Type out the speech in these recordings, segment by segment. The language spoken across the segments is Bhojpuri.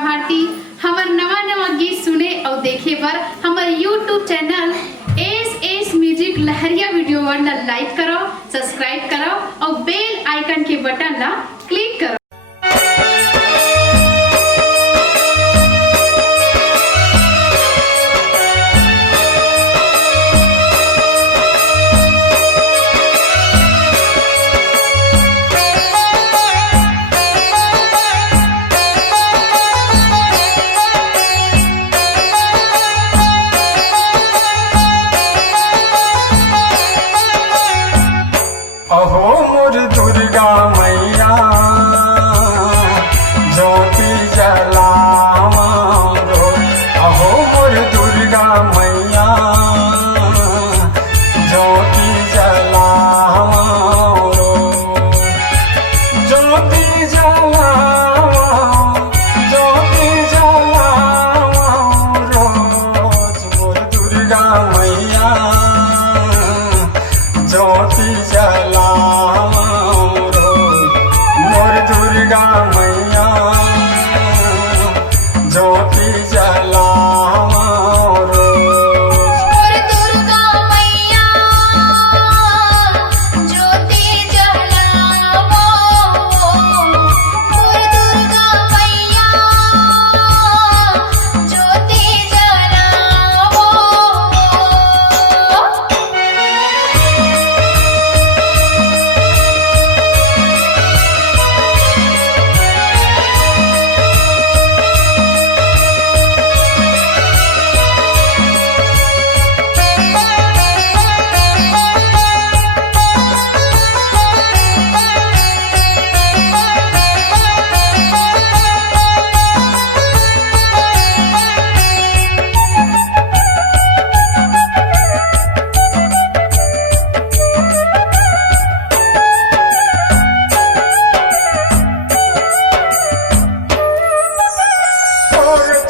भारती। हमार नवा नवा गीत सुने और देखे पर हमार यूट्यूब चैनल एस म्यूजिक लहरिया वीडियो वन लाइक करो, सब्सक्राइब करो और बेल आइकन के बटन ला क्लिक करो। अहो मोर दुर्गा मैया ज्योति जलावा रो। अहो मोर दुर्गा मैया ज्योति जलावा रो। ज्योति जलावा, ज्योति जलावा रोज मोर दुर्गा मैया ज्योति जलावा रोज मोर दुर्गा मैया ज्योति जलावा रोज। मोर दुर्गा मैया ज्योति जलावो, मोर दुर्गा मैया ज्योति जलावो।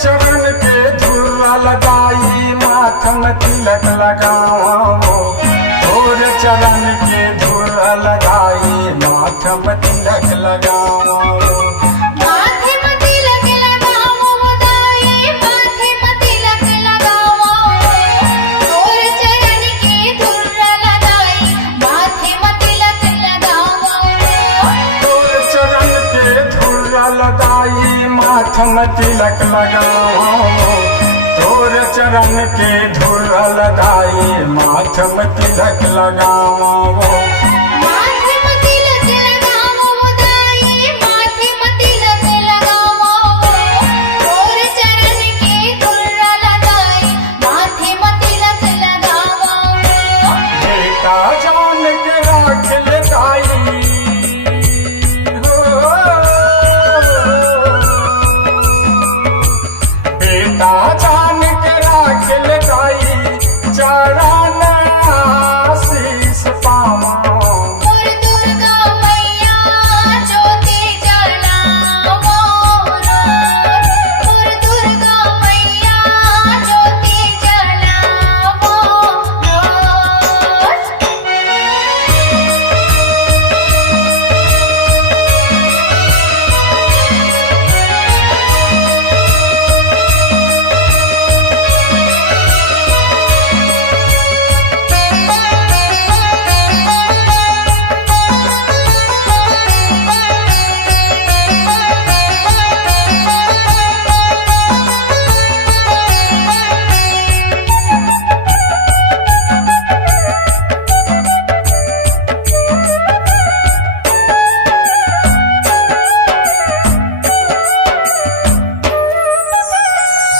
चरण के धुरा लगाई माथम तिलक लगाओ। और चरण के धुरा लगाई माथम तिलक लगाओ। माथे में तिलक लगावो दाई, माथे में तिलक लगावो। और चरण के धुरा लगाई माथे में तिलक लगावो। और चरण के धुरा लगाई माथम तिलक लगाओ। तोर चरण के धुरा लगाई माथम तिलक लगाओ। माथे में तिलक लगावो दाई, माथे में तिलक लगावो। और चरण के धुरा लगाई माथे में तिलक लगावो। बेटा जान के राख ले दाई हो। बेटा जान के राख ले दाई चरण आशीष पावा। मोर दुर्गा मैया ज्योति जलावो रोज, मोर दुर्गा मैया ज्योति जलावो रोज।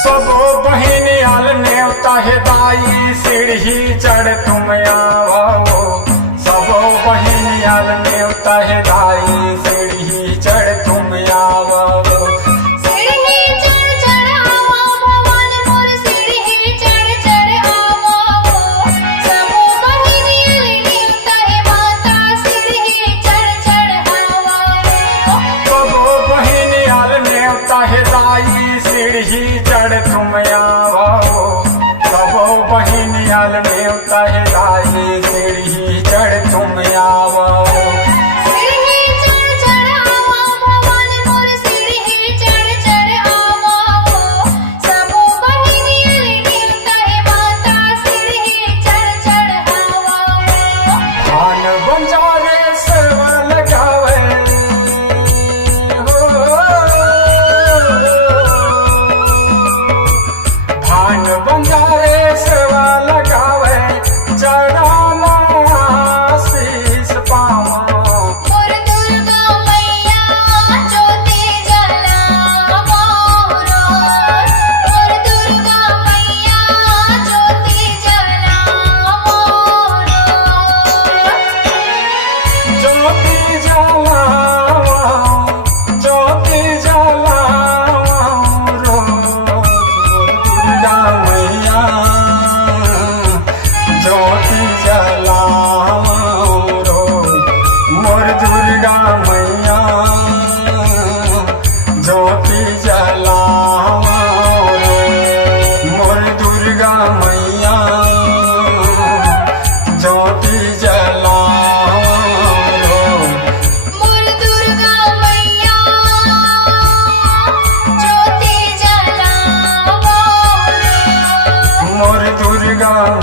सबो बहन आल न्योता है दाई सीढ़ी चढ़ तुम आओ। सबो बहन आल न्योता है दाई सीढ़ी चढ़ तुम आओ। सीढ़ी चढ़ चढ़ आवो भगवान मोर, सीढ़ी चढ़ चढ़ आवो। सबो बहिनी न्योता है माता, सीढ़ी चढ़ चढ़ आवो। सबो बहन आल न्योता है दाई सीढ़ी चढ़ तुम आओ। सबो बहन आल न्योता है दाई सीढ़ी चढ़ तुम आओ। सीढ़ी चढ़ चढ़ आवो भगवान मोर, सीढ़ी चढ़ चढ़ आवो।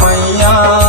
मैया